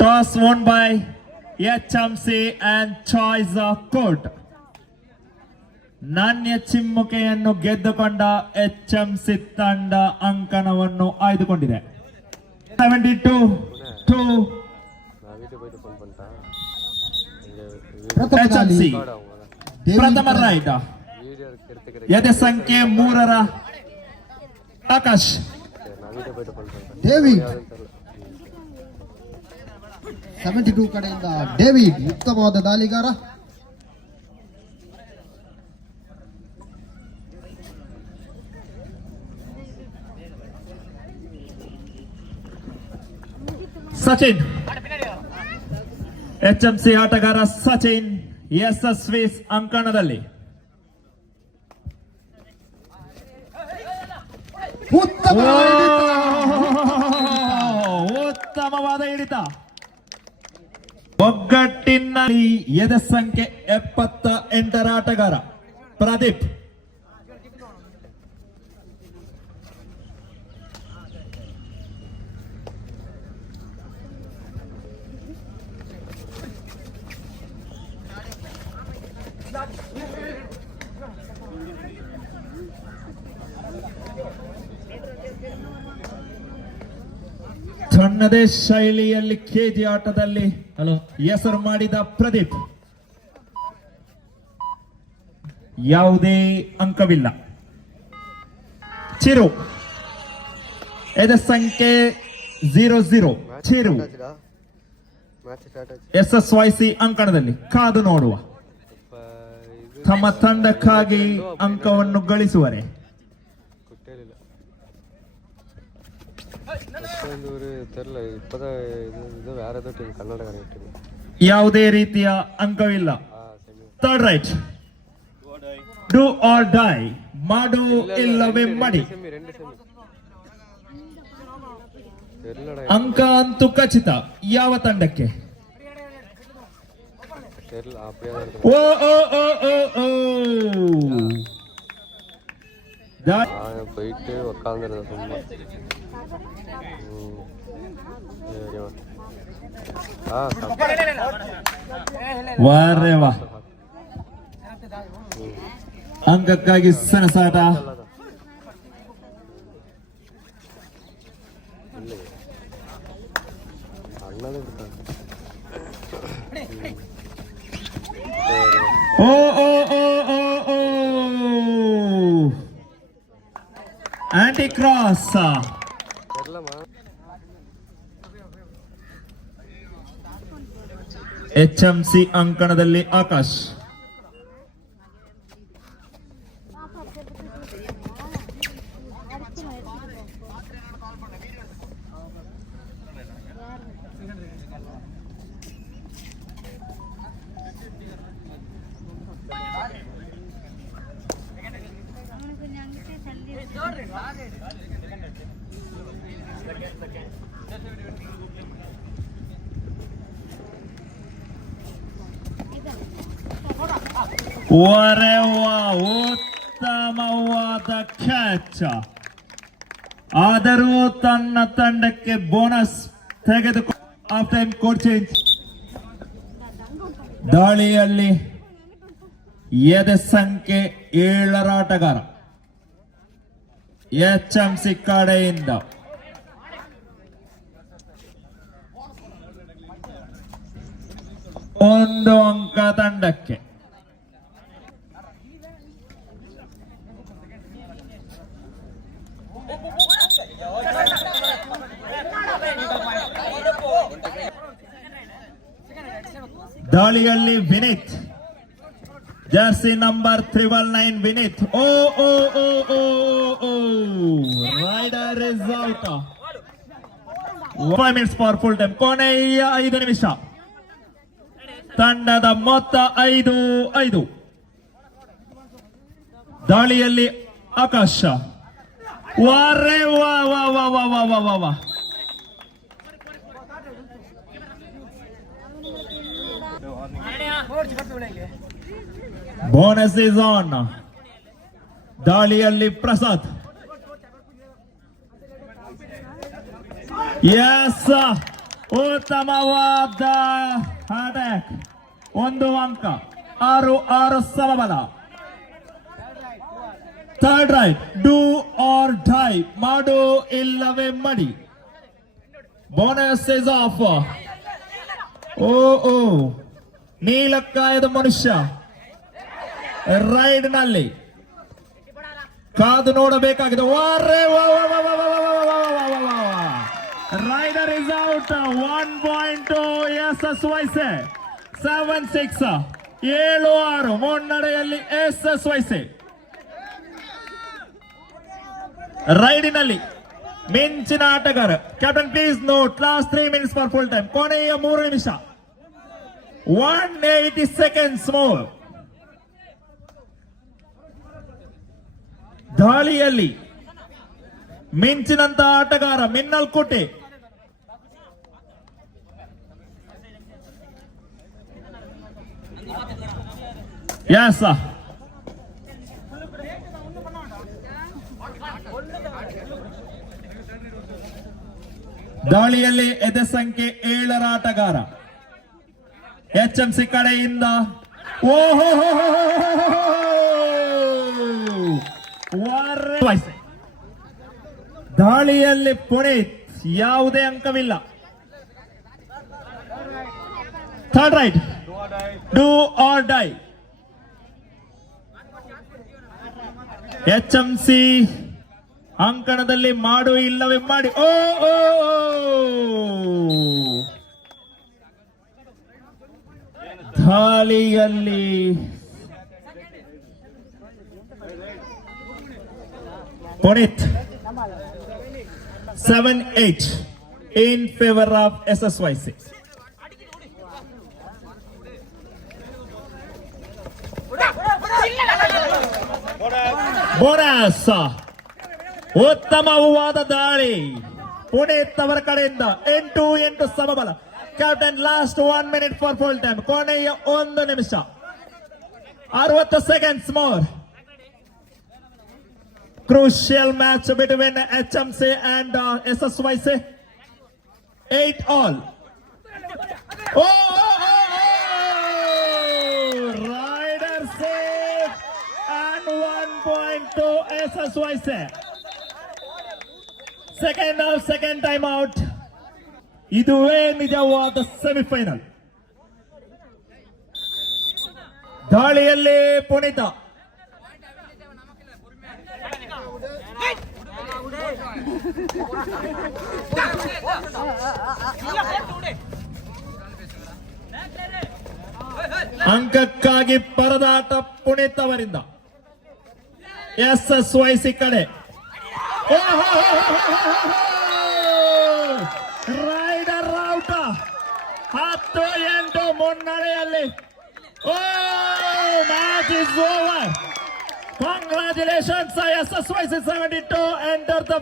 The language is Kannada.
Toss won by HMC and choice of court. ನಾಣ್ಯ ಚಿಮ್ಮುಕೆಯನ್ನು ಗೆದ್ದುಕೊಂಡ HMC ತಂಡ ಅಂಕಣವನ್ನು ಆಯ್ದುಕೊಂಡಿದೆ. 72-2 HMC ಪ್ರಥಮ ರೈಡ್. ಎದೆ ಸಂಖ್ಯೆ 3ರ ಆಕಾಶ್ ಡೇವಿಡ್ 72 ಕಡೆಯಿಂದ ಡೇವಿಡ್ ಉತ್ತಮವಾದ ದಾಳಿಗಾರ. ಸಚಿನ್ HMC ಆಟಗಾರ ಸಚಿನ್ ಯಶಸ್ವಿ ಅಂಕಣದಲ್ಲಿ. ಉತ್ತಮವಾದ ಹಿಡಿತ. ಒಗ್ಗಟ್ಟಿನಲ್ಲಿ ಎದೆ ಸಂಖ್ಯೆ 78ರ ಆಟಗಾರ ಪ್ರದೀಪ್. ತನ್ನದೇ ಶೈಲಿಯಲ್ಲಿ ಕೆಜಿ ಆಟದಲ್ಲಿ ಹೆಸರು ಮಾಡಿದ ಪ್ರದೀಪ್. ಯಾವುದೇ ಅಂಕವಿಲ್ಲ. ಚಿರು ಎದೆ ಸಂಖ್ಯೆ 00 ಚಿರು SSYC ಅಂಕಣದಲ್ಲಿ ಕಾದು ನೋಡುವ. ತಮ್ಮ ತಂಡಕ್ಕಾಗಿ ಅಂಕವನ್ನು ಗಳಿಸುವರೆ. ಯಾವುದೇ ರೀತಿಯ ಅಂಕವಿಲ್ಲ. Third raid. Do or die, ಮಾಡು ಇಲ್ಲವೇ ಮಡಿ. ಅಂಕ ಅಂತೂ ಖಚಿತ. ಯಾವ ತಂಡಕ್ಕೆ? ಓ ಓ ಓ ಓ ಓ போயிட்டு உக்காந்துருந்த சும்மா ವಾರೆ ವಾ. ಅಂಕಕ್ಕಾಗಿ ಸೆಣಸಾಟ. ಓ ಓ ಓ ಓ ಓ ಆಂಟಿ ಕ್ರಾಸ್. HMC ಅಂಕಣದಲ್ಲಿ ಆಕಾಶ್. ಒರೆ ವಾ, ಉತ್ತಮವಾದ ಕ್ಯಾಚ್. ಆದರೂ ತನ್ನ ತಂಡಕ್ಕೆ ಬೋನಸ್ ತೆಗೆದುಕೊಂಡು ಹಾಫ್ ಟೈಮ್ ಕೋಡ್ ಚೇಂಜ್. ದಾಳಿಯಲ್ಲಿ ಎದೆ ಸಂಖ್ಯೆ 7ರ ಆಟಗಾರ HMC ಕಡೆಯಿಂದ. ಒಂದು ಅಂಕ ತಂಡಕ್ಕೆ. ದಾಳಿಯಲ್ಲಿ ವಿನೀತ್ ಜರ್ಸಿ ನಂಬರ್ 319 ವಿನೀತ್. ಓ ಓ ಓ ಓ ಓ raider is out. 5 minutes for full time. ಕೊನೆಯ 5 ನಿಮಿಷ. ತಂಡದ ಮೊತ್ತ 5-5. ದಾಳಿಯಲ್ಲಿ ಆಕಾಶ. ವಾರೆ ವಾ ವಾ ವಾ ವಾ ವಾ ವಾ ವಾ ವಾ. Bonus is on. ದಾಳಿಯಲ್ಲಿ ಪ್ರಸಾದ್. ಎಸ್ ಉತ್ತಮವಾದ ಅಟ್ಯಾಕ್. 1 ಅಂಕ. 6 ಸಮಬಲ. Third raid, do or die, ಮಾಡು ಇಲ್ಲವೇ ಮಡಿ. Bonus is off. ಓ ನೀಲಕ್ಕಾಯದ ಮನುಷ್ಯ ರೈಡ್ ನಲ್ಲಿ ಕಾದು ನೋಡಬೇಕಾಗಿದೆ. Raider is out. 1 point SSYC. 7-6. 7-6 ಮುನ್ನಡೆಯಲ್ಲಿ SSYC. ರೈಡಿನಲ್ಲಿ ಮಿಂಚಿನ ಆಟಗಾರ. Captain please note, last 3 minutes for full time. ಕೊನೆಯ 3 ನಿಮಿಷ. 180 seconds ಮೋರ್. ದಾಳಿಯಲ್ಲಿ ಮಿಂಚಿನಂತ ಆಟಗಾರ ಮಿನ್ನಲ್ ಕುಟಿ. ಎಸ್, ದಾಳಿಯಲ್ಲಿ ಎದೆ ಸಂಖ್ಯೆ 7 ಆಟಗಾರ HMC ಕಡೆಯಿಂದ. ಓಹೋ ದಾಳಿಯಲ್ಲಿ ಪುನೀತ್, ಯಾವುದೇ ಅಂಕವಿಲ್ಲ. Third raid, do or die. HMC ಅಂಕಣದಲ್ಲಿ ಮಾಡು ಇಲ್ಲವೇ ಮಾಡಿ. ದಾಳಿಯಲ್ಲಿ Puneeth 7-8 in favor of SSYC. Bonus. ಉತ್ತಮವಾದ ದಾಳಿ ಪುನೀತ್ ಅವರ ಕಡೆಯಿಂದ. 8-8 ಸಮಬಲ. Captain last 1 minute for full time. ಕೊನೆಯ 1 ನಿಮಿಷ. 60 seconds more. Crucial match between HMC and SSYC. 8-all. Rider safe and 1 point to SSYC. Second time out. ಇದುವೇ ನಿಜವಾದ ಸೆಮಿಫೈನಲ್. ದಾಳಿಯಲ್ಲಿ ಪುನೀತ. ಅಂಕಕ್ಕಾಗಿ ಪರದಾಟ ಪುನೀತ್ ಅವರಿಂದ. SSYC ಕಡೆ ರೈಡರ್ ಔಟ್. 10-8 ಮುನ್ನಡೆಯಲ್ಲಿ. Match is over. Congratulations, SSYC 72 enter the